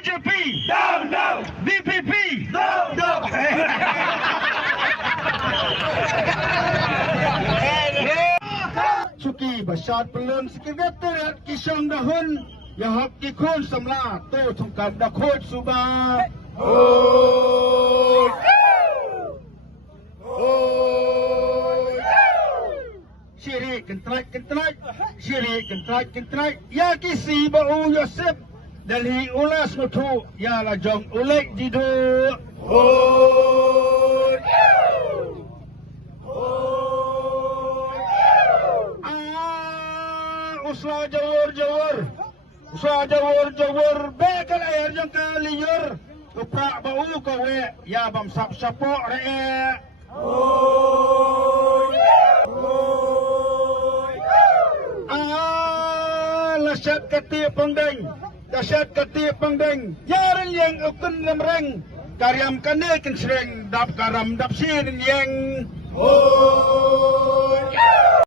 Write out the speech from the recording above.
BJP. No. BPP. No. Suki basyat pelun sekretariat kisang dahun yang hak kikun semla tu tungkat dakut subah. Syirik kentrak syirik kentrak ya kisi bau Yosef dari ulas mutu ya la jong ulek jidu. Usah jawur bekal air yang kaliyur kuprak bau kowe ya bam sap sapok re. Lasyat kati pangdeng jaran yang ukun lemreng karyam kane ken sreng dap karam dap sin yang